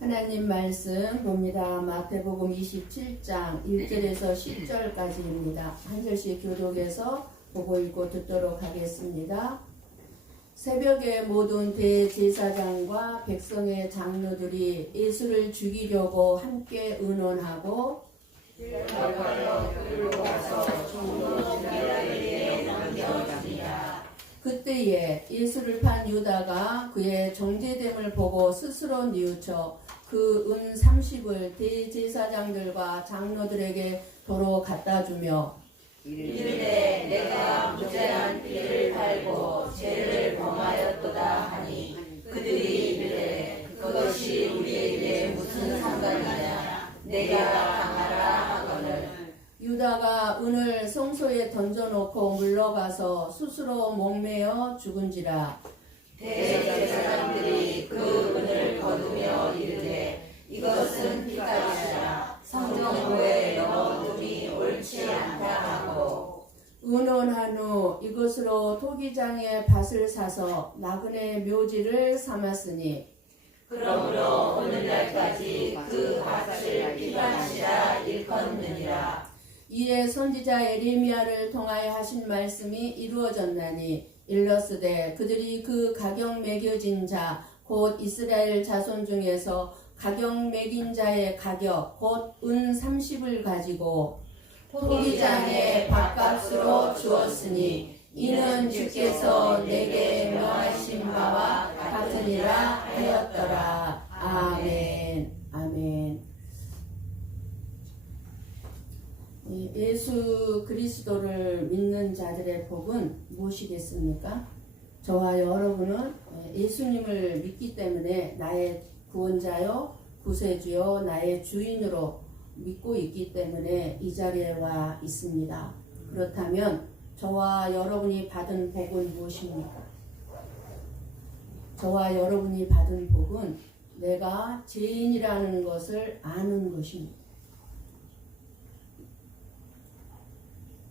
하나님 말씀 봅니다. 마태복음 27장 1절에서 10절까지입니다. 한 절씩 교독해서 보고 읽고 듣도록 하겠습니다. 새벽에 모든 대제사장과 백성의 장로들이 예수를 죽이려고 함께 의논하고 그때에 예수를 판 유다가 그의 정죄됨을 보고 스스로 뉘우쳐 그 은 30을 대제사장들과 장로들에게 도로 갖다 주며 이르되 내가 무죄한 피를 팔고 죄를 범하였도다 하니 그들이 이르되 그것이 우리에게 무슨 상관이냐 내가 당하라 하거늘 유다가 은을 성소에 던져놓고 물러가서 스스로 목매어 죽은지라. 대제사장들이 그 은을 거두며 이르되 이것은 피값이라 성전고에 넣어둠이 옳지 않다 하고 의논한 후 이것으로 토기장에 밭을 사서 나그네 묘지를 삼았으니 그러므로 오늘날까지 그 밭을 피값이라 일컫느니라. 이에 선지자 에레미야를 통하여 하신 말씀이 이루어졌나니 일러스되 그들이 그 가격 매겨진 자 곧 이스라엘 자손 중에서 가격 매긴 자의 가격 곧 은 30을 가지고 토기장에 밭값으로 주었으니 이는 주께서 내게 명하신 바와 같으니라 하였더라. 아멘. 아멘. 예수 그리스도를 믿는 자들의 복은 무엇이겠습니까? 저와 여러분은 예수님을 믿기 때문에 나의 구원자요 구세주요 나의 주인으로 믿고 있기 때문에 이 자리에 와 있습니다. 그렇다면 저와 여러분이 받은 복은 무엇입니까? 저와 여러분이 받은 복은 내가 죄인이라는 것을 아는 것입니다.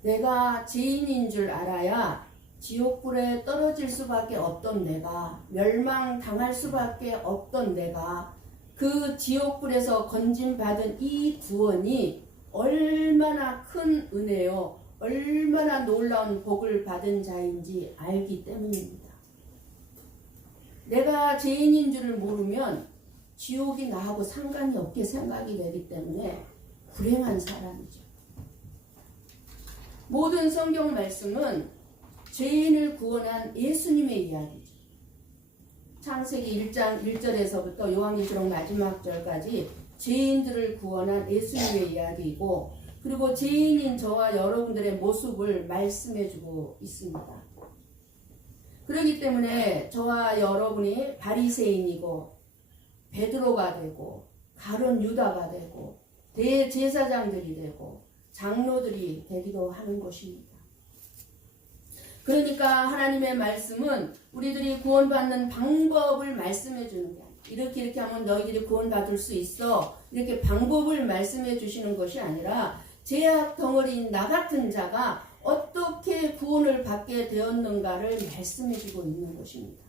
내가 죄인인 줄 알아야 지옥불에 떨어질 수밖에 없던 내가, 멸망당할 수밖에 없던 내가, 그 지옥불에서 건진받은 이 구원이 얼마나 큰 은혜요, 얼마나 놀라운 복을 받은 자인지 알기 때문입니다. 내가 죄인인 줄을 모르면 지옥이 나하고 상관이 없게 생각이 되기 때문에 불행한 사람이죠. 모든 성경 말씀은 죄인을 구원한 예수님의 이야기죠. 창세기 1장 1절에서부터 요한계시록 마지막 절까지 죄인들을 구원한 예수님의 이야기이고, 그리고 죄인인 저와 여러분들의 모습을 말씀해주고 있습니다. 그렇기 때문에 저와 여러분이 바리새인이고 베드로가 되고 가룟 유다가 되고 대제사장들이 되고 장로들이 되기도 하는 것입니다. 그러니까 하나님의 말씀은 우리들이 구원받는 방법을 말씀해 주는 게 아니라 이렇게 하면 너희들이 구원받을 수 있어 이렇게 방법을 말씀해 주시는 것이 아니라 죄악 덩어리인 나 같은 자가 어떻게 구원을 받게 되었는가를 말씀해 주고 있는 것입니다.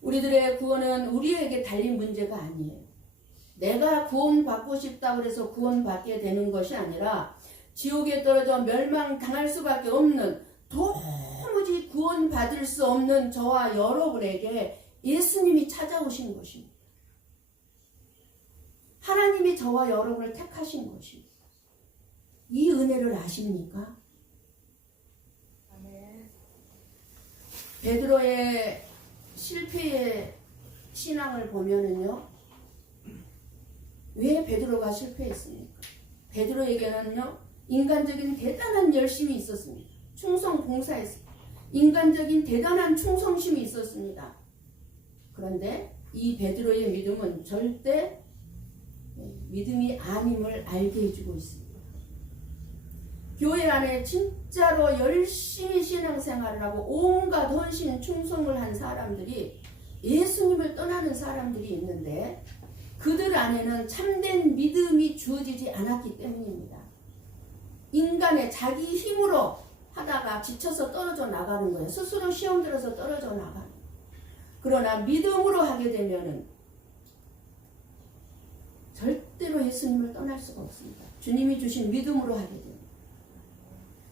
우리들의 구원은 우리에게 달린 문제가 아니에요. 내가 구원받고 싶다고 해서 구원받게 되는 것이 아니라 지옥에 떨어져 멸망당할 수밖에 없는, 도무지 구원받을 수 없는 저와 여러분에게 예수님이 찾아오신 것입니다. 하나님이 저와 여러분을 택하신 것입니다. 이 은혜를 아십니까? 베드로의 실패의 신앙을 보면은요, 왜 베드로가 실패했습니까? 베드로에게는요, 인간적인 대단한 열심이 있었습니다. 충성 봉사했습니다. 인간적인 대단한 충성심이 있었습니다. 그런데 이 베드로의 믿음은 절대 믿음이 아님을 알게 해주고 있습니다. 교회 안에 진짜로 열심히 신앙생활을 하고 온갖 헌신 충성을 한 사람들이, 예수님을 떠나는 사람들이 있는데 그들 안에는 참된 믿음이 주어지지 않았기 때문입니다. 인간의 자기 힘으로 하다가 지쳐서 떨어져 나가는 거예요. 스스로 시험 들어서 떨어져 나가는 거예요. 그러나 믿음으로 하게 되면은 절대로 예수님을 떠날 수가 없습니다. 주님이 주신 믿음으로 하게 됩니다.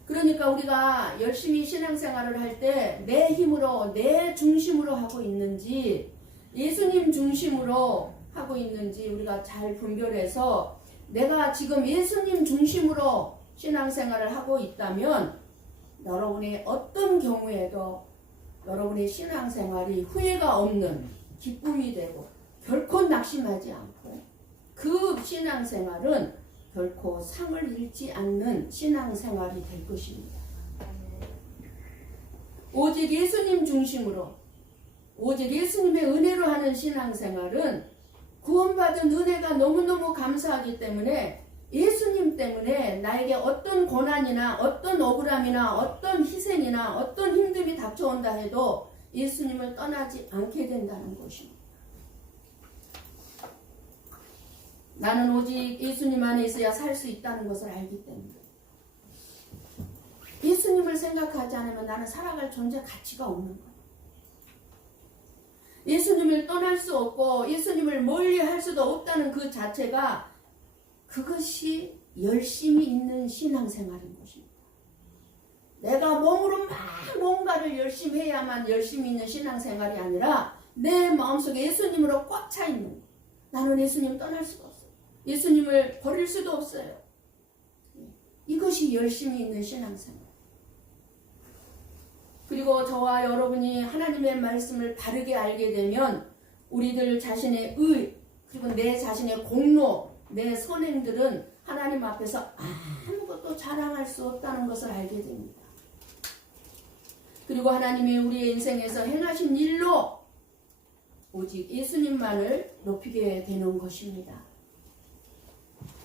그러니까 우리가 열심히 신앙생활을 할 때 내 힘으로 내 중심으로 하고 있는지 예수님 중심으로 하고 있는지 우리가 잘 분별해서 내가 지금 예수님 중심으로 신앙생활을 하고 있다면 여러분의 어떤 경우에도 여러분의 신앙생활이 후회가 없는 기쁨이 되고 결코 낙심하지 않고 그 신앙생활은 결코 상을 잃지 않는 신앙생활이 될 것입니다. 오직 예수님 중심으로 오직 예수님의 은혜로 하는 신앙생활은 구원받은 은혜가 너무너무 감사하기 때문에 예수님 때문에 나에게 어떤 고난이나 어떤 억울함이나 어떤 희생이나 어떤 힘듦이 닥쳐온다 해도 예수님을 떠나지 않게 된다는 것입니다. 나는 오직 예수님 안에 있어야 살 수 있다는 것을 알기 때문에 예수님을 생각하지 않으면 나는 살아갈 존재 가치가 없는 거예요. 예수님을 떠날 수 없고 예수님을 멀리할 수도 없다는 그 자체가 그것이 열심히 있는 신앙생활인 것입니다. 내가 몸으로 막 뭔가를 열심히 해야만 열심히 있는 신앙생활이 아니라 내 마음속에 예수님으로 꽉 차 있는 거예요. 나는 예수님 떠날 수가 없어요. 예수님을 버릴 수도 없어요. 이것이 열심히 있는 신앙생활. 그리고 저와 여러분이 하나님의 말씀을 바르게 알게 되면 우리들 자신의 의 그리고 내 자신의 공로 내 선행들은 하나님 앞에서 아무것도 자랑할 수 없다는 것을 알게 됩니다. 그리고 하나님이 우리의 인생에서 행하신 일로 오직 예수님만을 높이게 되는 것입니다.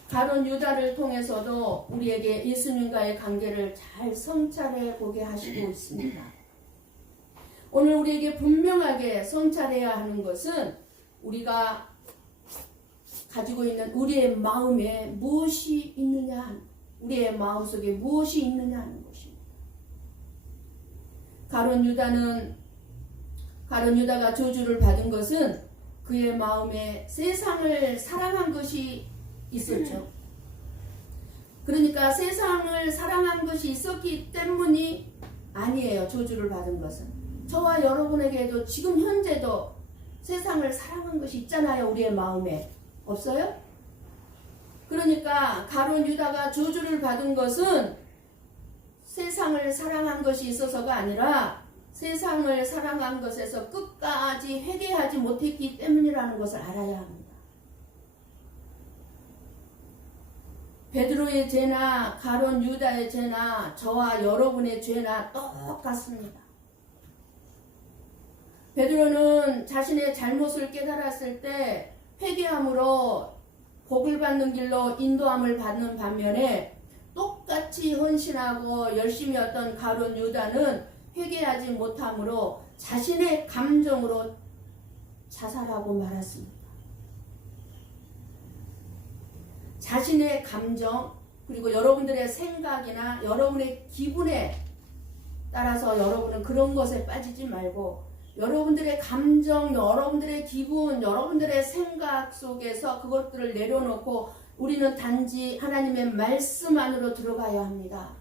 가룟 유다를 통해서도 우리에게 예수님과의 관계를 잘 성찰해 보게 하시고 있습니다. 오늘 우리에게 분명하게 성찰해야 하는 것은 우리가 가지고 있는 우리의 마음에 무엇이 있느냐, 우리의 마음속에 무엇이 있느냐 하는 것입니다. 가룟 유다가 저주를 받은 것은 그의 마음에 세상을 사랑한 것이 있었죠. 그러니까 세상을 사랑한 것이 있었기 때문이 아니에요. 저주를 받은 것은. 저와 여러분에게도 지금 현재도 세상을 사랑한 것이 있잖아요. 우리의 마음에. 없어요? 그러니까 가룟 유다가 저주를 받은 것은 세상을 사랑한 것이 있어서가 아니라 세상을 사랑한 것에서 끝까지 회개하지 못했기 때문이라는 것을 알아야 합니다. 베드로의 죄나 가룟 유다의 죄나 저와 여러분의 죄나 똑같습니다. 베드로는 자신의 잘못을 깨달았을 때 회개함으로 복을 받는 길로 인도함을 받는 반면에 똑같이 헌신하고 열심히 했던 가룟 유다는 회개하지 못함으로 자신의 감정으로 자살하고 말았습니다. 자신의 감정 그리고 여러분들의 생각이나 여러분의 기분에 따라서 여러분은 그런 것에 빠지지 말고 여러분들의 감정, 여러분들의 기분, 여러분들의 생각 속에서 그것들을 내려놓고 우리는 단지 하나님의 말씀 안으로 들어가야 합니다.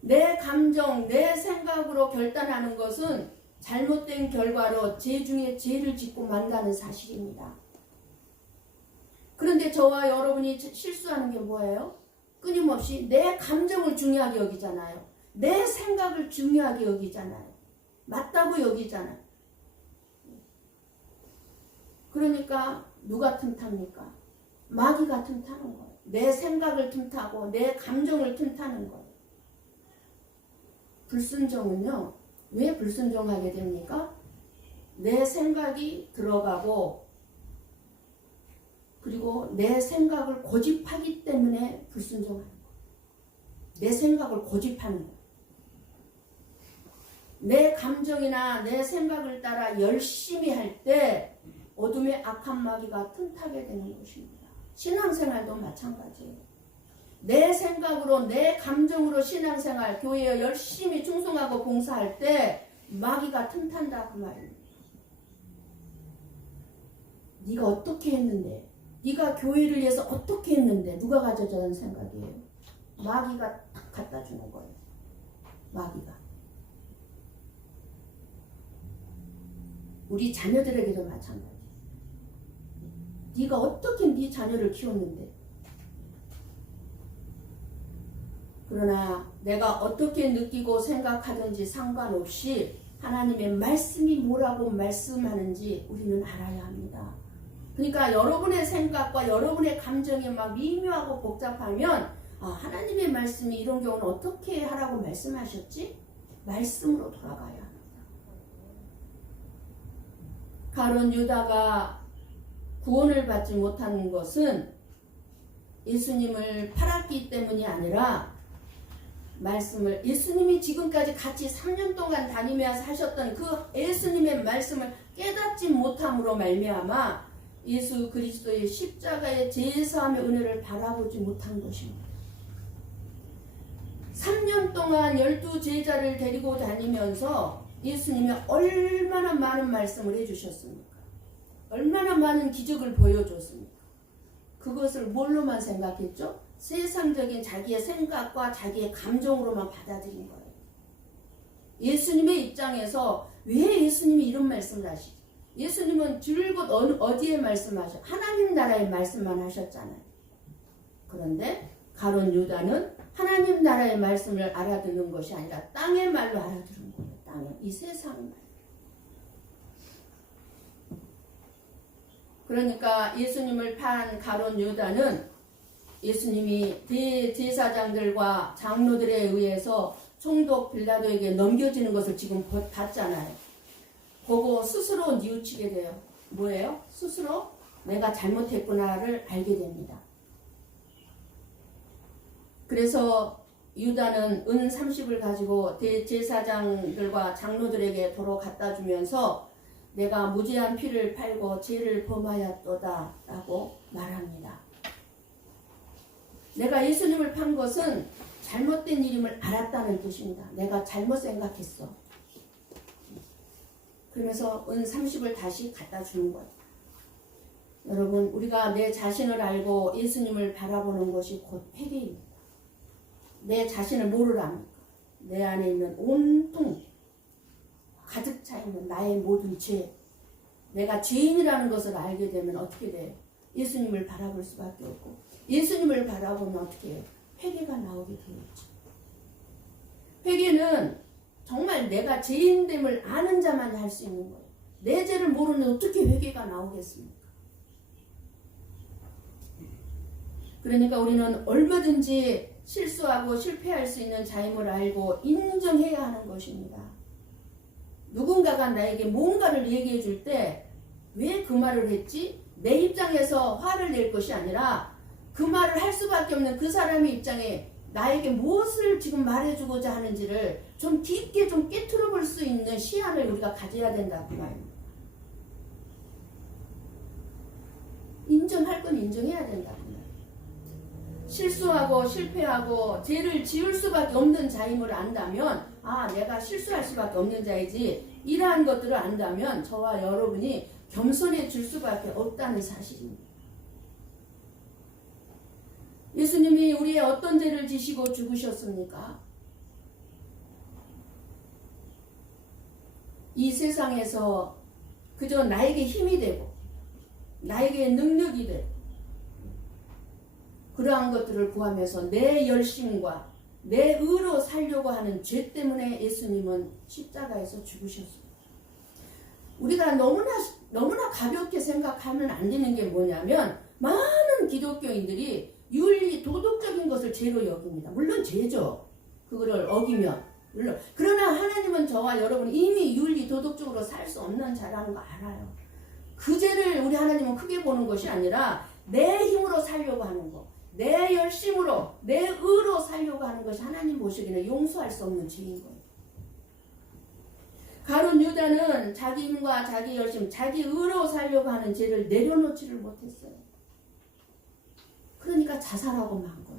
내 감정, 내 생각으로 결단하는 것은 잘못된 결과로 죄 중에 죄를 짓고 만다는 사실입니다. 그런데 저와 여러분이 실수하는 게 뭐예요? 끊임없이 내 감정을 중요하게 여기잖아요. 내 생각을 중요하게 여기잖아요. 맞다고 여기잖아요. 그러니까 누가 틈탑니까? 마귀가 틈타는 거예요. 내 생각을 틈타고 내 감정을 틈타는 거예요. 불순종은요. 왜 불순종하게 됩니까? 내 생각이 들어가고 그리고 내 생각을 고집하기 때문에 불순종하는 거예요. 내 생각을 고집하는 거예요. 내 감정이나 내 생각을 따라 열심히 할 때 어둠의 악한 마귀가 틈타게 되는 것입니다. 신앙생활도 마찬가지예요. 내 생각으로 내 감정으로 신앙생활 교회에 열심히 충성하고 봉사할 때 마귀가 틈탄다 그 말입니다. 네가 어떻게 했는데 네가 교회를 위해서 어떻게 했는데 누가 가져자는 생각이에요. 마귀가 딱 갖다 주는 거예요. 마귀가. 우리 자녀들에게도 마찬가지. 네가 어떻게 네 자녀를 키웠는데. 그러나 내가 어떻게 느끼고 생각하든지 상관없이 하나님의 말씀이 뭐라고 말씀하는지 우리는 알아야 합니다. 그러니까 여러분의 생각과 여러분의 감정이 막 미묘하고 복잡하면 하나님의 말씀이 이런 경우는 어떻게 하라고 말씀하셨지? 말씀으로 돌아가야 합니다. 가룟 유다가 구원을 받지 못한 것은 예수님을 팔았기 때문이 아니라 말씀을 예수님이 지금까지 같이 3년 동안 다니면서 하셨던 그 예수님의 말씀을 깨닫지 못함으로 말미암아 예수 그리스도의 십자가의 제사함의 은혜를 바라보지 못한 것입니다. 3년 동안 12제자를 데리고 다니면서 예수님이 얼마나 많은 말씀을 해주셨습니까? 얼마나 많은 기적을 보여줬습니까? 그것을 뭘로만 생각했죠? 세상적인 자기의 생각과 자기의 감정으로만 받아들인 거예요. 예수님의 입장에서 왜 예수님이 이런 말씀을 하시지? 예수님은 줄곧 어디에 말씀하셔? 하나님 나라의 말씀만 하셨잖아요. 그런데 가룟 유다는 하나님 나라의 말씀을 알아듣는 것이 아니라 땅의 말로 알아들은 거예요. 땅의 이 세상의 말. 그러니까 예수님을 판 가룟 유다는 예수님이 대제사장들과 장로들에 의해서 총독 빌라도에게 넘겨지는 것을 지금 봤잖아요. 보고 스스로 뉘우치게 돼요. 뭐예요? 스스로 내가 잘못했구나를 알게 됩니다. 그래서 유다는 은 30을 가지고 대제사장들과 장로들에게 도로 갖다 주면서 내가 무죄한 피를 팔고 죄를 범하였도다 라고 말합니다. 내가 예수님을 판 것은 잘못된 일임을 알았다는 뜻입니다. 내가 잘못 생각했어. 그러면서 은 30을 다시 갖다 주는 거예요. 여러분, 우리가 내 자신을 알고 예수님을 바라보는 것이 곧 회개입니다. 내 자신을 모르랍니까? 내 안에 있는 온통 가득 차 있는 나의 모든 죄, 내가 죄인이라는 것을 알게 되면 어떻게 돼요? 예수님을 바라볼 수밖에 없고, 예수님을 바라보면 어떻게 해요? 회개가 나오게 되겠죠. 회개는 정말 내가 죄인됨을 아는 자만이 할 수 있는 거예요. 내 죄를 모르는 어떻게 회개가 나오겠습니까? 그러니까 우리는 얼마든지 실수하고 실패할 수 있는 자임을 알고 인정해야 하는 것입니다. 누군가가 나에게 뭔가를 얘기해 줄 때 왜 그 말을 했지? 내 입장에서 화를 낼 것이 아니라 그 말을 할 수밖에 없는 그 사람의 입장에 나에게 무엇을 지금 말해주고자 하는지를 좀 깊게 좀 깨트려 볼 수 있는 시야를 우리가 가져야 된다고 말입니다. 인정할 건 인정해야 된다고 말입니다. 실수하고 실패하고 죄를 지을 수밖에 없는 자임을 안다면 내가 실수할 수밖에 없는 자이지 이러한 것들을 안다면 저와 여러분이 겸손해질 수밖에 없다는 사실입니다. 예수님이 우리의 어떤 죄를 지시고 죽으셨습니까? 이 세상에서 그저 나에게 힘이 되고 나에게 능력이 되고 그러한 것들을 구하면서 내 열심과 내 의로 살려고 하는 죄 때문에 예수님은 십자가에서 죽으셨습니다. 우리가 너무나 가볍게 생각하면 안 되는 게 뭐냐면 많은 기독교인들이 윤리, 도덕적인 것을 죄로 여깁니다. 물론 죄죠. 그거를 어기면. 물론. 그러나 하나님은 저와 여러분 이미 윤리, 도덕적으로 살 수 없는 자라는 거 알아요. 그 죄를 우리 하나님은 크게 보는 것이 아니라 내 힘으로 살려고 하는 거. 내 열심으로, 내 의로 살려고 하는 것이 하나님 보시기에는 용서할 수 없는 죄인 거예요. 가룟 유다는 자기 힘과 자기 열심, 자기 의로 살려고 하는 죄를 내려놓지를 못했어요. 그러니까 자살하고 만 거예요.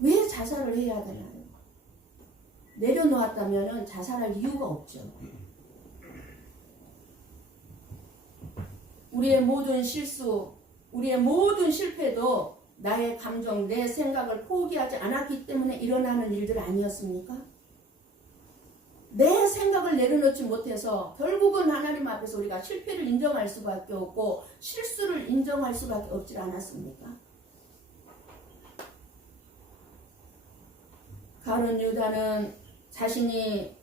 왜 자살을 해야 되나요? 내려놓았다면 자살할 이유가 없죠. 우리의 모든 실수, 우리의 모든 실패도 나의 감정, 내 생각을 포기하지 않았기 때문에 일어나는 일들 아니었습니까? 내 생각을 내려놓지 못해서 결국은 하나님 앞에서 우리가 실패를 인정할 수밖에 없고 실수를 인정할 수밖에 없지 않았습니까? 가룟 유다는 자신이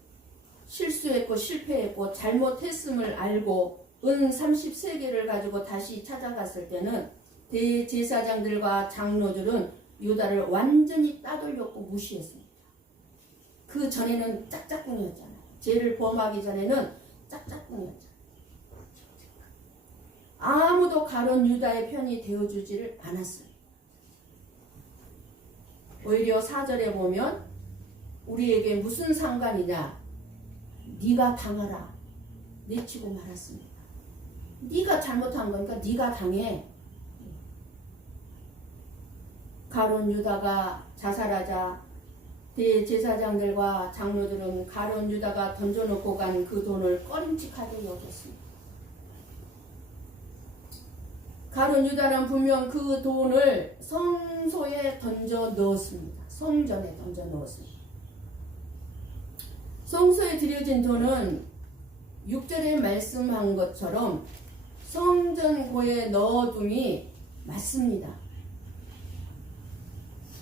실수했고 실패했고 잘못했음을 알고 은 30세겔을 가지고 다시 찾아갔을 때는 대제사장들과 장로들은 유다를 완전히 따돌렸고 무시했습니다. 그 전에는 짝짝꿍이었잖아요. 죄를 범하기 전에는 짝짝꿍이었잖아요. 아무도 가룟 유다의 편이 되어주지를 않았어요. 오히려 4절에 보면 우리에게 무슨 상관이냐, 네가 당하라 내치고 말았습니다. 네가 잘못한 거니까 네가 당해. 가룟 유다가 자살하자 대제사장들과 장로들은 가룟 유다가 던져놓고 간 그 돈을 꺼림칙하게 여겼습니다. 가룟 유다는 분명 그 돈을 성소에 던져 넣었습니다. 성전에 던져 넣었습니다. 성소에 들여진 돈은 6절에 말씀한 것처럼 성전고에 넣어둠이 맞습니다.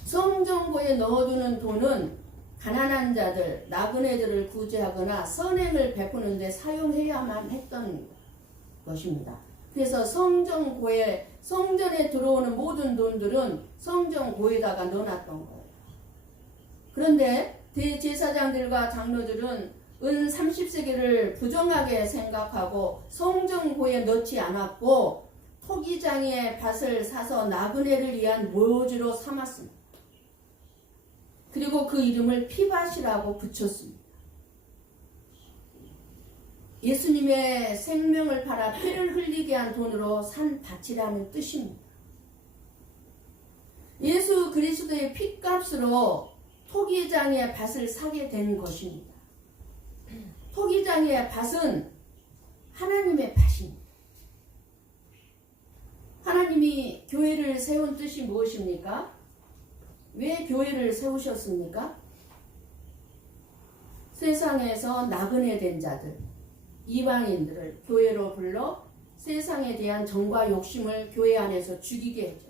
성전고에 넣어두는 돈은 가난한 자들, 나그네들을 구제하거나 선행을 베푸는 데 사용해야만 했던 것입니다. 그래서 성전고에, 성전에 들어오는 모든 돈들은 성전고에다가 넣어놨던 거예요. 그런데 대제사장들과 장로들은 은 30세겔을 부정하게 생각하고 성전고에 넣지 않았고 토기장의 밭을 사서 나그네를 위한 묘지로 삼았습니다. 그리고 그 이름을 피밭이라고 붙였습니다. 예수님의 생명을 팔아 피를 흘리게 한 돈으로 산 밭이라는 뜻입니다. 예수 그리스도의 핏값으로 토기장의 밭을 사게 된 것입니다. 토기장의 밭은 하나님의 밭입니다. 하나님이 교회를 세운 뜻이 무엇입니까? 왜 교회를 세우셨습니까? 세상에서 나그네 된 자들, 이방인들을 교회로 불러 세상에 대한 정과 욕심을 교회 안에서 죽이게 했죠.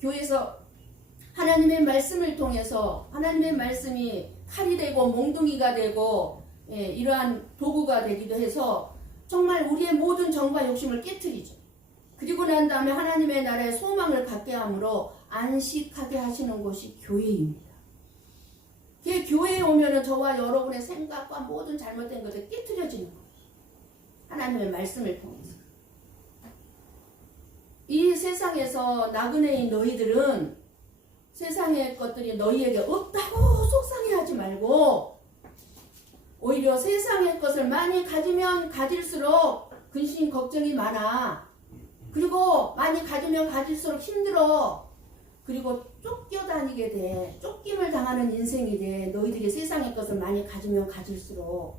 교회에서 하나님의 말씀을 통해서 하나님의 말씀이 칼이 되고 몽둥이가 되고 이러한 도구가 되기도 해서 정말 우리의 모든 정과 욕심을 깨트리죠. 그리고 난 다음에 하나님의 나라에 소망을 갖게 함으로 안식하게 하시는 곳이 교회입니다. 교회에 오면은 저와 여러분의 생각과 모든 잘못된 것들이 깨트려지는 거예요. 하나님의 말씀을 통해서. 이 세상에서 나그네인 너희들은 세상의 것들이 너희에게 없다고 속상해하지 말고 오히려 세상의 것을 많이 가지면 가질수록 근심 걱정이 많아. 그리고 많이 가지면 가질수록 힘들어. 그리고 쫓겨다니게 돼. 쫓김을 당하는 인생이 돼. 너희들이 세상의 것을 많이 가지면 가질수록.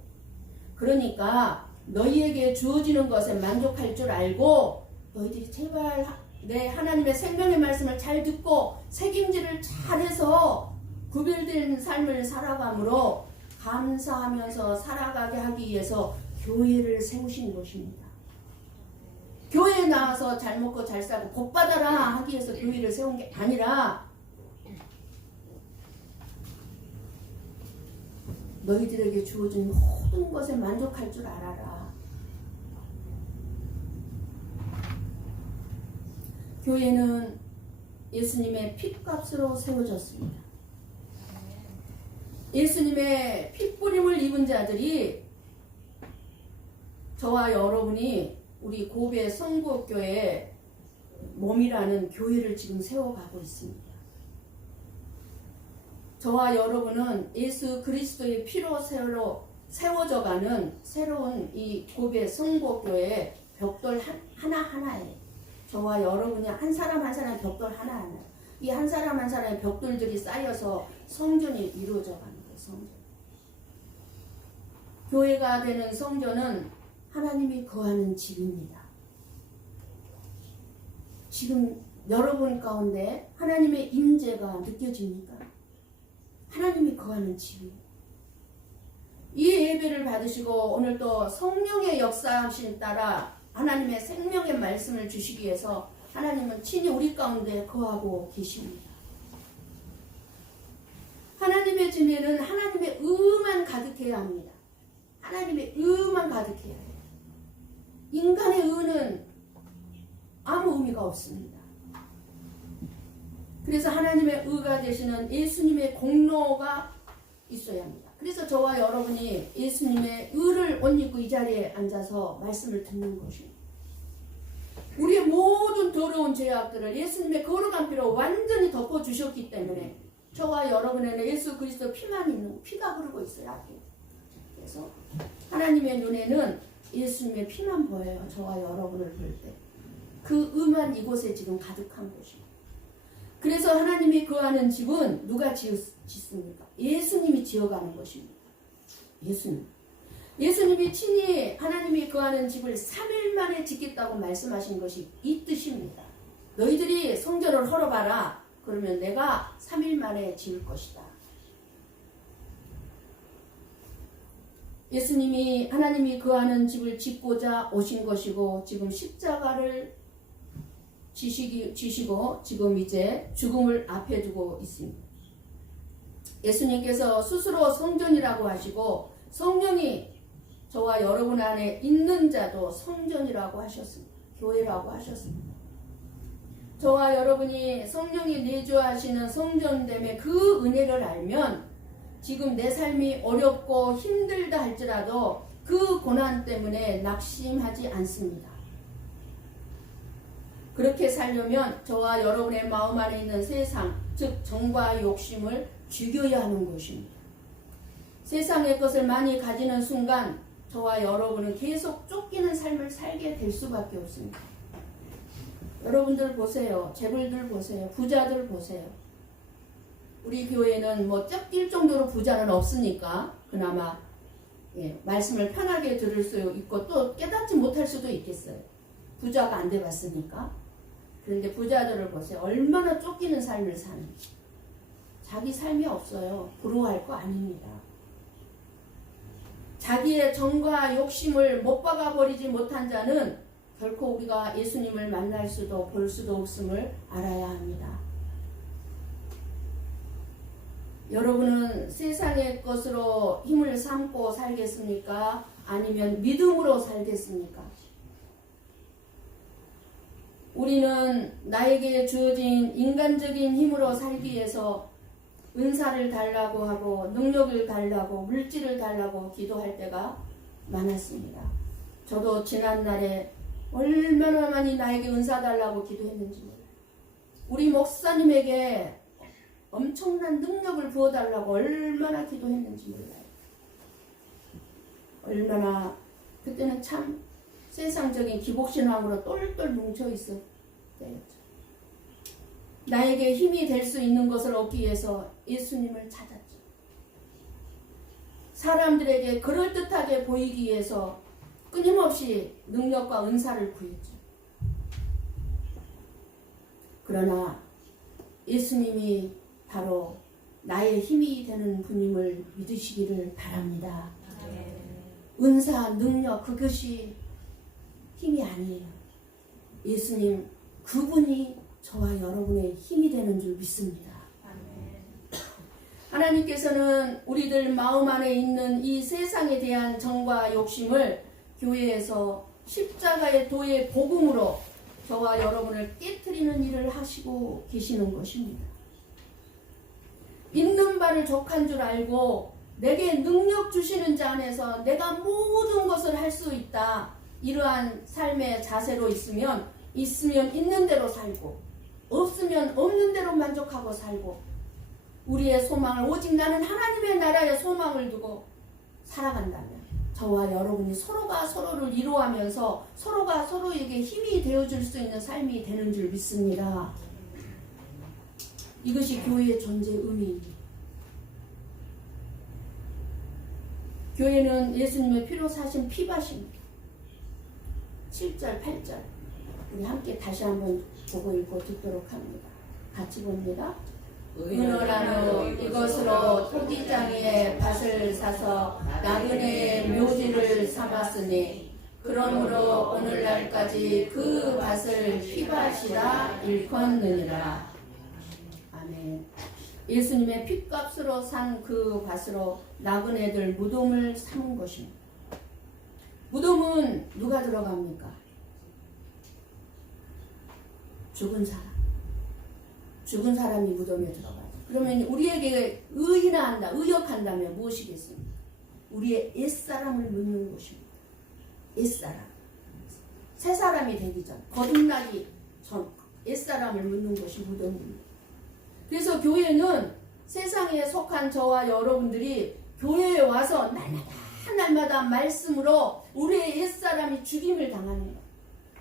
그러니까 너희에게 주어지는 것에 만족할 줄 알고 너희들이 제발 내 하나님의 생명의 말씀을 잘 듣고 책임질을 잘해서 구별된 삶을 살아감으로 감사하면서 살아가게 하기 위해서 교회를 세우신 것입니다. 교회에 나와서 잘 먹고 잘 살고 복 받아라 하기 위해서 교회를 세운 게 아니라 너희들에게 주어진 모든 것에 만족할 줄 알아라. 교회는 예수님의 핏값으로 세워졌습니다. 예수님의 핏뿌림을 입은 자들이 저와 여러분이 우리 고베 성국교회 몸이라는 교회를 지금 세워가고 있습니다. 저와 여러분은 예수 그리스도의 피로 세워져가는 새로운 이 고베 성국교회의 벽돌 하나하나에 저와 여러분이 한 사람 한 사람 벽돌 하나하나 이 한 사람 한 사람의 벽돌들이 쌓여서 성전이 이루어져 가는 거예요. 성전. 교회가 되는 성전은 하나님이 거하는 집입니다. 지금 여러분 가운데 하나님의 임재가 느껴집니까? 하나님이 거하는 집이. 이 예배를 받으시고 오늘 또 성령의 역사하심 따라 하나님의 생명의 말씀을 주시기 위해서 하나님은 친히 우리 가운데 거하고 계십니다. 하나님의 집에는 하나님의 의만 가득해야 합니다. 하나님의 의만 가득해야 해요. 인간의 의는 아무 의미가 없습니다. 그래서 하나님의 의가 되시는 예수님의 공로가 있어야 합니다. 그래서 저와 여러분이 예수님의 의를 옷 입고 이 자리에 앉아서 말씀을 듣는 것입니다. 우리의 모든 더러운 죄악들을 예수님의 거룩한 피로 완전히 덮어주셨기 때문에 저와 여러분에는 예수 그리스도 피만 있는, 피가 흐르고 있어요. 그래서 하나님의 눈에는 예수님의 피만 보여요. 저와 여러분을 볼 때. 그 의만 이곳에 지금 가득한 곳입니다. 그래서 하나님이 거하는 집은 누가 짓습니까? 예수님이 지어가는 것입니다. 예수님이 친히 하나님이 거하는 집을 3일 만에 짓겠다고 말씀하신 것이 이 뜻입니다. 너희들이 성전을 헐어봐라. 그러면 내가 3일 만에 지을 것이다. 예수님이 하나님이 거하는 집을 짓고자 오신 것이고 지금 십자가를 지시고 지금 이제 죽음을 앞에 두고 있습니다. 예수님께서 스스로 성전이라고 하시고 성령이 저와 여러분 안에 있는 자도 성전이라고 하셨습니다. 교회라고 하셨습니다. 저와 여러분이 성령이 내주하시는 성전됨의 그 은혜를 알면 지금 내 삶이 어렵고 힘들다 할지라도 그 고난 때문에 낙심하지 않습니다. 그렇게 살려면 저와 여러분의 마음 안에 있는 세상, 즉 정과 욕심을 죽여야 하는 것입니다. 세상의 것을 많이 가지는 순간 저와 여러분은 계속 쫓기는 삶을 살게 될 수밖에 없습니다. 여러분들 보세요. 재벌들 보세요. 부자들 보세요. 우리 교회는 뭐 쫓길 정도로 부자는 없으니까 그나마 말씀을 편하게 들을 수 있고 또 깨닫지 못할 수도 있겠어요. 부자가 안 돼봤으니까. 그런데 부자들을 보세요. 얼마나 쫓기는 삶을 사는지. 자기 삶이 없어요. 부러워할 거 아닙니다. 자기의 정과 욕심을 못 박아버리지 못한 자는 결코 우리가 예수님을 만날 수도 볼 수도 없음을 알아야 합니다. 여러분은 세상의 것으로 힘을 삼고 살겠습니까? 아니면 믿음으로 살겠습니까? 우리는 나에게 주어진 인간적인 힘으로 살기 위해서 은사를 달라고 하고 능력을 달라고 물질을 달라고 기도할 때가 많았습니다. 저도 지난날에 얼마나 많이 나에게 은사 달라고 기도했는지 몰라요. 우리 목사님에게 엄청난 능력을 부어달라고 얼마나 기도했는지 몰라요. 얼마나 그때는 참 세상적인 기복신앙으로 똘똘 뭉쳐있을 때였죠. 나에게 힘이 될 수 있는 것을 얻기 위해서 예수님을 찾았죠. 사람들에게 그럴듯하게 보이기 위해서 끊임없이 능력과 은사를 구했죠. 그러나 예수님이 바로 나의 힘이 되는 분임을 믿으시기를 바랍니다. 은사, 능력 그것이 힘이 아니에요. 예수님 그분이 저와 여러분의 힘이 되는 줄 믿습니다. 하나님께서는 우리들 마음 안에 있는 이 세상에 대한 정과 욕심을 교회에서 십자가의 도의 복음으로 저와 여러분을 깨트리는 일을 하시고 계시는 것입니다. 있는 바를 족한 줄 알고 내게 능력 주시는 자 안에서 내가 모든 것을 할 수 있다. 이러한 삶의 자세로 있으면 있는 대로 살고 없으면 없는 대로 만족하고 살고 우리의 소망을 오직 나는 하나님의 나라의 소망을 두고 살아간다면 저와 여러분이 서로가 서로를 이루어하면서 서로가 서로에게 힘이 되어줄 수 있는 삶이 되는 줄 믿습니다. 이것이 교회의 존재의 의미입니다. 교회는 예수님의 피로 사신 피밭입니다. 7절, 8절. 우리 함께 다시 한번 보고 읽고 듣도록 합니다. 같이 봅니다. 은어란 후 이것으로 토기장에 밭을 사서 나그네의 묘지를 삼았으니 그러므로 오늘날까지 그 밭을 피밭이라 일컫느니라. 아멘. 예수님의 핏값으로 산 그 밭으로 나그네들 무덤을 삼은 것입니다. 무덤은 누가 들어갑니까? 죽은 사람. 죽은 사람이 무덤에 들어가죠. 그러면 우리에게 의인한다, 의역한다면 무엇이겠습니까? 우리의 옛사람을 묻는 것입니다. 옛사람. 새 사람이 되기 전, 거듭나기 전 옛사람을 묻는 것이 무덤입니다. 그래서 교회는 세상에 속한 저와 여러분들이 교회에 와서 날마다 말씀으로 우리의 옛사람이 죽임을 당하는 것.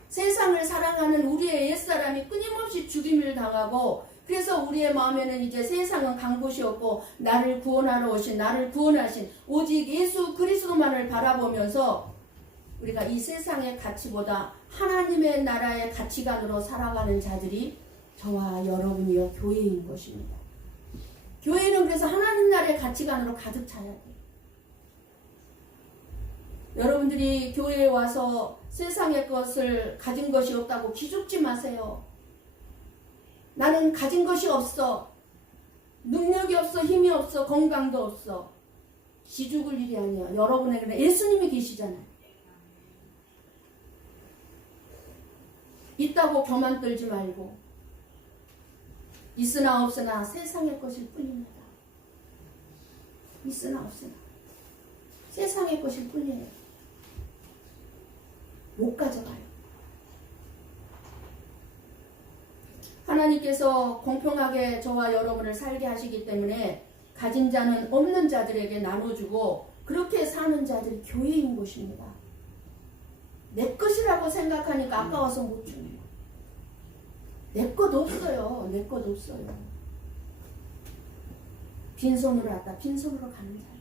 세상을 사랑하는 우리의 옛사람이 끊임없이 죽임을 당하고, 그래서 우리의 마음에는 이제 세상은 간 곳이 없고 나를 구원하러 오신, 나를 구원하신 오직 예수 그리스도만을 바라보면서 우리가 이 세상의 가치보다 하나님의 나라의 가치관으로 살아가는 자들이 저와 여러분이요 교회인 것입니다. 교회는 그래서 하나님 나라의 가치관으로 가득 차야 돼요. 여러분들이 교회에 와서 세상의 것을 가진 것이 없다고 기죽지 마세요. 나는 가진 것이 없어. 능력이 없어. 힘이 없어. 건강도 없어. 기죽을 일이 아니야. 여러분에게는 예수님이 계시잖아요. 있다고 교만 떨지 말고 있으나 없으나 세상의 것일 뿐입니다. 있으나 없으나 세상의 것일 뿐이에요. 못 가져가요. 하나님께서 공평하게 저와 여러분을 살게 하시기 때문에 가진 자는 없는 자들에게 나눠주고 그렇게 사는 자들이 교회인 것입니다. 내 것이라고 생각하니까 아까워서 못 주는 거예요. 내 것 없어요. 내 것 없어요. 빈손으로 왔다. 빈손으로 가는 자들.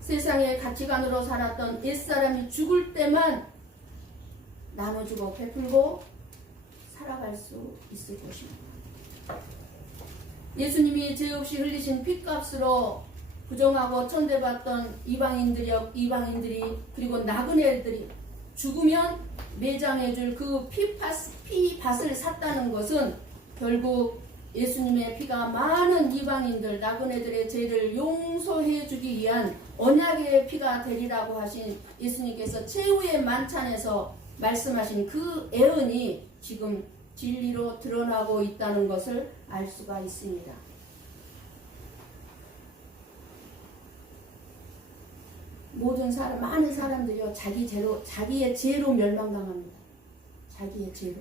세상의 가치관으로 살았던 옛사람이 죽을 때만 나눠주고 베풀고 살아갈 수 있을 것입니다. 예수님이 죄 없이 흘리신 피값으로 부정하고 천대받던 이방인들이 그리고 나그네들이 죽으면 매장해줄 그 피밭을 샀다는 것은 결국 예수님의 피가 많은 이방인들 나그네들의 죄를 용서해 주기 위한 언약의 피가 되리라고 하신 예수님께서 최후의 만찬에서 말씀하신 그 애언이 지금 진리로 드러나고 있다는 것을 알 수가 있습니다. 많은 사람들이요 자기의 죄로 멸망당합니다. 자기의 죄로.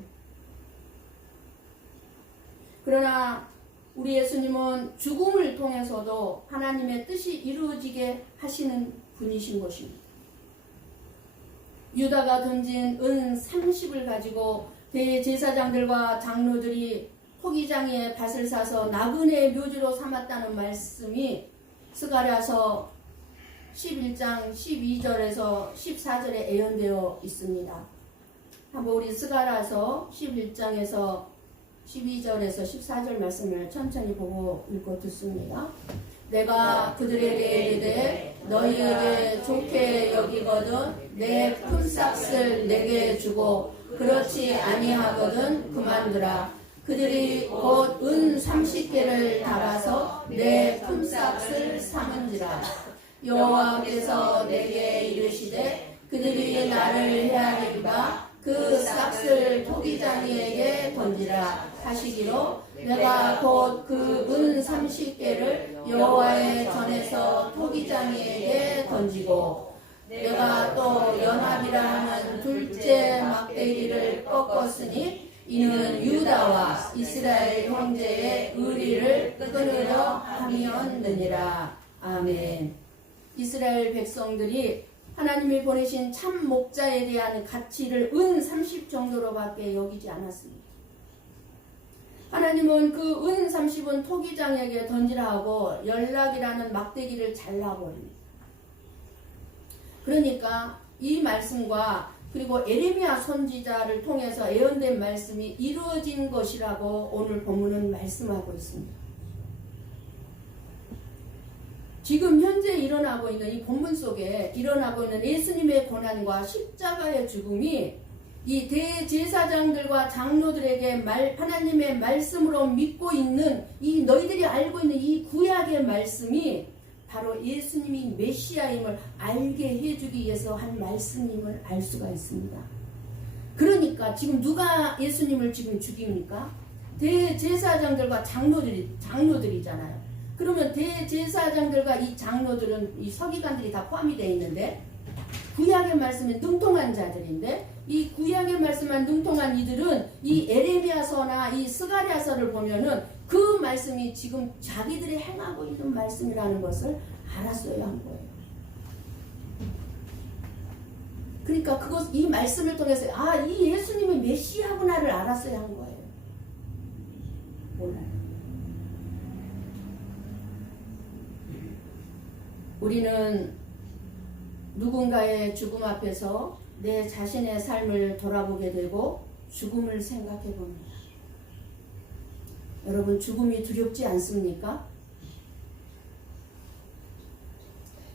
그러나 우리 예수님은 죽음을 통해서도 하나님의 뜻이 이루어지게 하시는 분이신 것입니다. 유다가 던진 은 30을 가지고 대제사장들과 장로들이 토기장에 밭을 사서 나그네의 묘지로 삼았다는 말씀이 스가랴서 11장 12절에서 14절에 예언되어 있습니다. 한번 우리 스가랴서 11장에서 12절에서 14절 말씀을 천천히 보고 읽고 듣습니다. 내가 그들에게 이르되 너희에게 좋게 여기거든 내 품삯을 내게 주고 그렇지 아니하거든 그만두라. 그들이 곧 은 30개를 달아서 내 품삯을 삼은지라. 여호와께서 내게 이르시되 그들이 나를 헤아리리라. 그 싹을 토기장이에게 던지라 하시기로 내가 곧 그 은 30개를 여호와의 전에서 토기장이에게 던지고 내가 또 연합이라 하는 둘째 막대기를 꺾었으니 이는 유다와 이스라엘 형제의 의리를 끊으려 함이었느니라. 아멘. 이스라엘 백성들이 하나님이 보내신 참 목자에 대한 가치를 은 30 정도로밖에 여기지 않았습니다. 하나님은 그 은 30은 토기장에게 던지라 하고 연락이라는 막대기를 잘라버립니다. 그러니까 이 말씀과 그리고 에레미야 선지자를 통해서 예언된 말씀이 이루어진 것이라고 오늘 본문은 말씀하고 있습니다. 지금 현재 일어나고 있는 이 본문 속에 일어나고 있는 예수님의 고난과 십자가의 죽음이 이 대제사장들과 장로들에게 하나님의 말씀으로 믿고 있는 이 너희들이 알고 있는 이 구약의 말씀이 바로 예수님이 메시아임을 알게 해주기 위해서 한 말씀임을 알 수가 있습니다. 그러니까 지금 누가 예수님을 지금 죽입니까? 대제사장들과 장로들이잖아요. 그러면 대제사장들과 이 장로들은 이 서기관들이 다 포함이 되어 있는데 구약의 말씀에 능통한 자들인데 이 구약의 말씀만 능통한 이들은 이 에레미야서나 이 스가랴서를 보면은 그 말씀이 지금 자기들이 행하고 있는 말씀이라는 것을 알았어야 한 거예요. 그러니까 이 말씀을 통해서 이 예수님이 메시아구나를 알았어야 한 거예요. 몰라요. 우리는 누군가의 죽음 앞에서 내 자신의 삶을 돌아보게 되고 죽음을 생각해 봅니다. 여러분, 죽음이 두렵지 않습니까?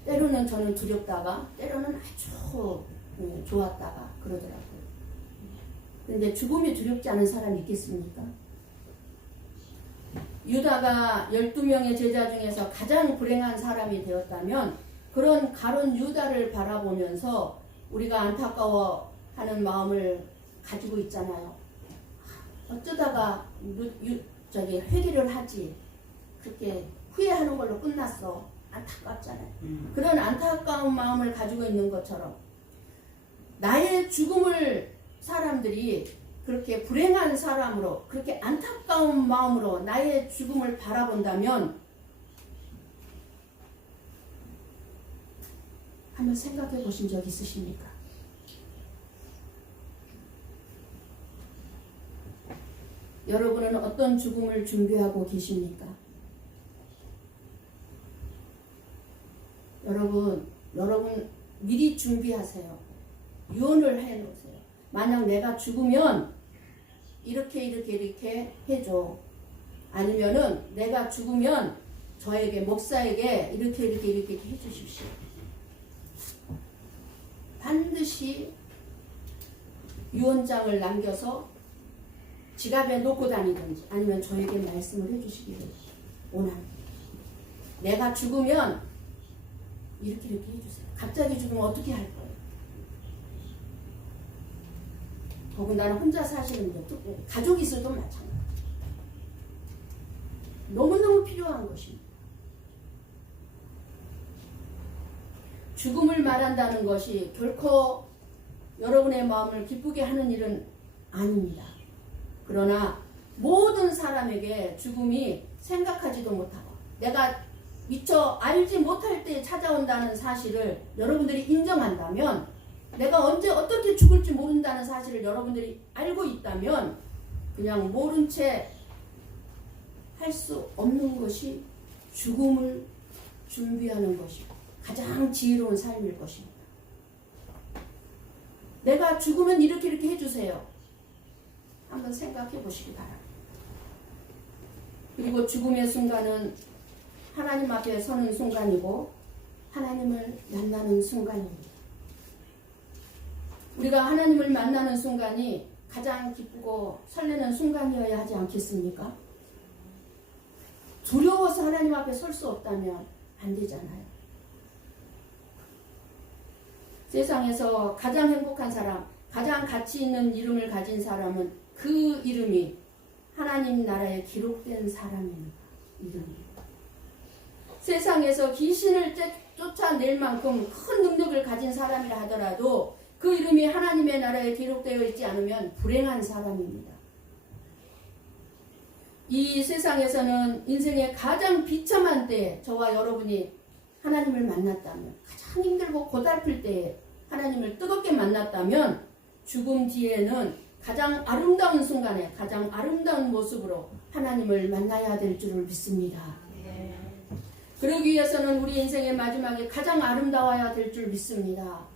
때로는 저는 두렵다가 때로는 아주 좋았다가 그러더라고요. 그런데 죽음이 두렵지 않은 사람이 있겠습니까? 유다가 12명의 제자 중에서 가장 불행한 사람이 되었다면 그런 가룟 유다를 바라보면서 우리가 안타까워하는 마음을 가지고 있잖아요. 어쩌다가 회개를 하지. 그렇게 후회하는 걸로 끝났어. 안타깝잖아요. 그런 안타까운 마음을 가지고 있는 것처럼 나의 죽음을 사람들이 그렇게 불행한 사람으로 그렇게 안타까운 마음으로 나의 죽음을 바라본다면 한번 생각해 보신 적 있으십니까? 여러분은 어떤 죽음을 준비하고 계십니까? 여러분 미리 준비하세요. 유언을 해놓으세요. 만약 내가 죽으면 이렇게 해줘. 아니면은 내가 죽으면 저에게 목사에게 이렇게 해주십시오. 반드시 유언장을 남겨서 지갑에 놓고 다니든지 아니면 저에게 말씀을 해주시기를 원합니다. 내가 죽으면 이렇게 해주세요. 갑자기 죽으면 어떻게 할 거예요? 더군다나 혼자 사시는 분들, 가족이 있어도 마찬가지. 너무너무 필요한 것입니다. 죽음을 말한다는 것이 결코 여러분의 마음을 기쁘게 하는 일은 아닙니다. 그러나 모든 사람에게 죽음이 생각하지도 못하고 내가 미처 알지 못할 때 찾아온다는 사실을 여러분들이 인정한다면, 내가 언제 어떻게 죽을지 모른다는 사실을 여러분들이 알고 있다면 그냥 모른 채 할 수 없는 것이 죽음을 준비하는 것이고 가장 지혜로운 삶일 것입니다. 내가 죽으면 이렇게 해주세요. 한번 생각해 보시기 바랍니다. 그리고 죽음의 순간은 하나님 앞에 서는 순간이고 하나님을 만나는 순간입니다. 우리가 하나님을 만나는 순간이 가장 기쁘고 설레는 순간이어야 하지 않겠습니까? 두려워서 하나님 앞에 설 수 없다면 안 되잖아요. 세상에서 가장 행복한 사람, 가장 가치 있는 이름을 가진 사람은 그 이름이 하나님 나라에 기록된 사람입니다. 이름입니다. 세상에서 귀신을 쫓아낼 만큼 큰 능력을 가진 사람이라 하더라도 그 이름이 하나님의 나라에 기록되어 있지 않으면 불행한 사람입니다. 이 세상에서는 인생의 가장 비참한 때에 저와 여러분이 하나님을 만났다면, 가장 힘들고 고달플 때에 하나님을 뜨겁게 만났다면 죽음 뒤에는 가장 아름다운 순간에 가장 아름다운 모습으로 하나님을 만나야 될 줄을 믿습니다. 그러기 위해서는 우리 인생의 마지막에 가장 아름다워야 될 줄 믿습니다.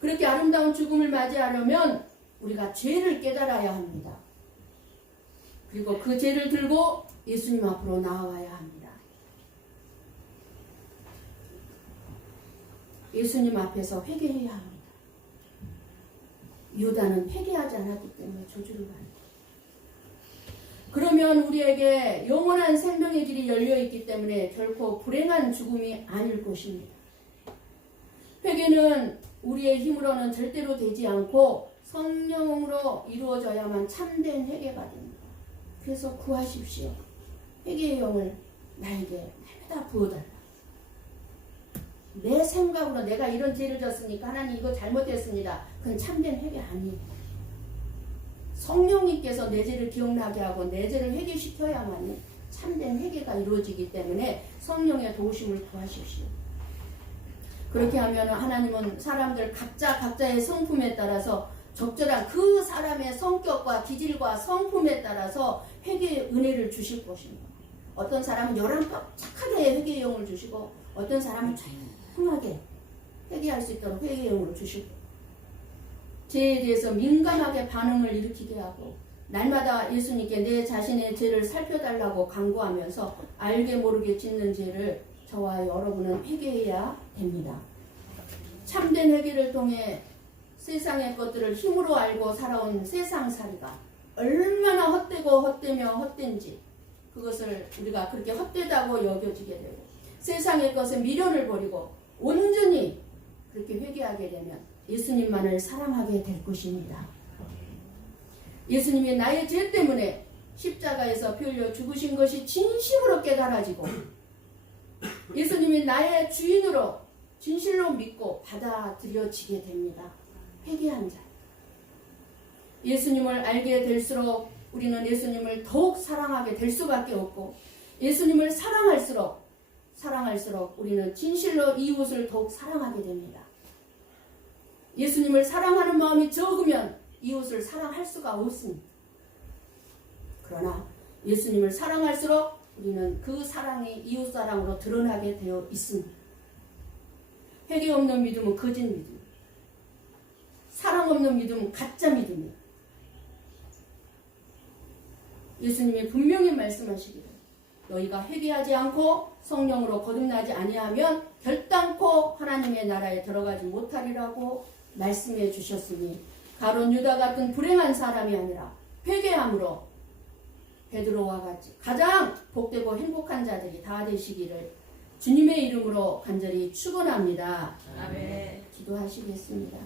그렇게 아름다운 죽음을 맞이하려면 우리가 죄를 깨달아야 합니다. 그리고 그 죄를 들고 예수님 앞으로 나아와야 합니다. 예수님 앞에서 회개해야 합니다. 유다는 회개하지 않았기 때문에 저주를 받는 그러면 우리에게 영원한 생명의 길이 열려있기 때문에 결코 불행한 죽음이 아닐 것입니다. 회개는 우리의 힘으로는 절대로 되지 않고 성령으로 이루어져야만 참된 회개가 됩니다. 그래서 구하십시오. 회개의 영을 나에게 날마다 부어달라. 내 생각으로 내가 이런 죄를 졌으니까 하나님 이거 잘못했습니다. 그건 참된 회개 아니에요. 성령님께서 내 죄를 기억나게 하고 내 죄를 회개시켜야만 참된 회개가 이루어지기 때문에 성령의 도우심을 구하십시오. 그렇게 하면 하나님은 사람들 각자의 성품에 따라서 적절한 그 사람의 성격과 기질과 성품에 따라서 회개의 은혜를 주실 것입니다. 어떤 사람은 열한껏 착하게 회개의 영을 주시고 어떤 사람은 조용하게 회개할 수 있도록 회개의 영을 주시고 죄에 대해서 민감하게 반응을 일으키게 하고 날마다 예수님께 내 자신의 죄를 살펴달라고 간구하면서 알게 모르게 짓는 죄를 저와 여러분은 회개해야 됩니다. 참된 회개를 통해 세상의 것들을 힘으로 알고 살아온 세상살이가 얼마나 헛되고 헛되며 헛된지 그것을 우리가 그렇게 헛되다고 여겨지게 되고 세상의 것에 미련을 버리고 온전히 그렇게 회개하게 되면 예수님만을 사랑하게 될 것입니다. 예수님이 나의 죄 때문에 십자가에서 피 흘려 죽으신 것이 진심으로 깨달아지고 예수님이 나의 주인으로 진실로 믿고 받아들여지게 됩니다. 회개한 자. 예수님을 알게 될수록 우리는 예수님을 더욱 사랑하게 될 수밖에 없고 예수님을 사랑할수록 우리는 진실로 이웃을 더욱 사랑하게 됩니다. 예수님을 사랑하는 마음이 적으면 이웃을 사랑할 수가 없습니다. 그러나 예수님을 사랑할수록 우리는 그 사랑이 이웃사랑으로 드러나게 되어 있습니다. 회개 없는 믿음은 거짓 믿음, 사랑 없는 믿음은 가짜 믿음이에요. 예수님이 분명히 말씀하시기를 너희가 회개하지 않고 성령으로 거듭나지 아니하면 결단코 하나님의 나라에 들어가지 못하리라고 말씀해 주셨으니 가룟 유다 같은 불행한 사람이 아니라 회개함으로 베드로와 같이 가장 복되고 행복한 자들이 다 되시기를 주님의 이름으로 간절히 축원합니다. 아멘. 기도하시겠습니다.